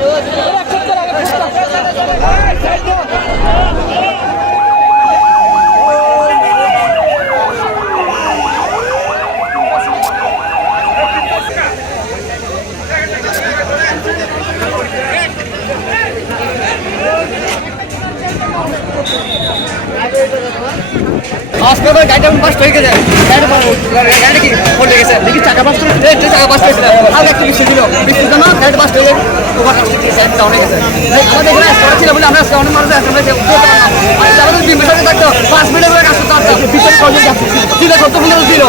يوسف আজকে করে গাড়িটা বাস্ট হয়ে গেছে। গাড়িটা কি পড়ে গেছে? দেখি চাকা হয়েছে। চাকা বাস্ট হয়েছে। হালকা একটু বৃষ্টি ছিল বৃষ্টির জন্য গাড়িটা বাস্ট হয়ে ডাউন হয়ে গেছে। আমাদের এখানে স্টক ছিল বলে আমরা আজকে অনেক মানুষ আসলে আমাদের তিন মিনিট থাকতো। পাঁচ মিনিট করে কাজ করতে পারতাম পিছনে কজন ছিল পনেরো ছিল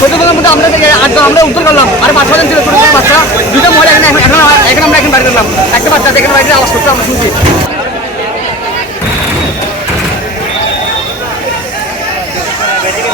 পনেরোর মধ্যে আমরা আটজন আমরা উত্তর করলাম। আর পাঁচ ছজন ছিল ছোটো বাচ্চা। দুটো মহিলা এখানে এখন এখন আমরা এখন বাড়ি করলাম একটা বাচ্চা আছে, এখানে বাড়িতে আওয়াজ করতে আমরা শুনছি আমার বয়স পাঁচটা হবে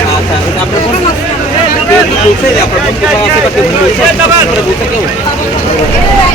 আহত আর আপনার আহত কেউ পারব। আপনার